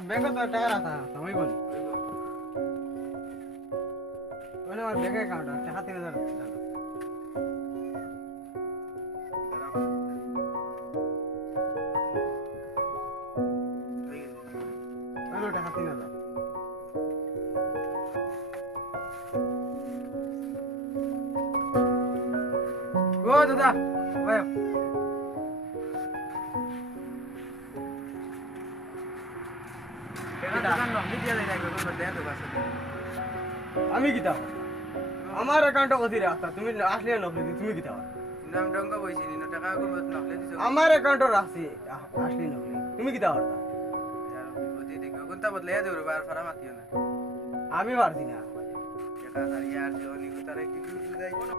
ব্যাংকে তো টাকা রাখা তুমি বলি ওনে আমার ব্যাংক অ্যাকাউন্ট টাকা 3000 হলো টাকা 3000 ও দাদা ভাই আমি কি দাও আমার অ্যাকাউন্টে কত রাখতা তুমি আসলে নকলি তুমি কি দাও নাম ডঙ্গা বইছি নি টাকা কো নকলে দিছো আমার অ্যাকাউন্টে রাখছি আসলে নকলি তুমি কি দাও यार বিপদে দেখো কোনটা বদলে দেব বার ফারা মাতিও না আমি পারছি না টাকা আর ইয়ার জনি তারে কি বুঝাই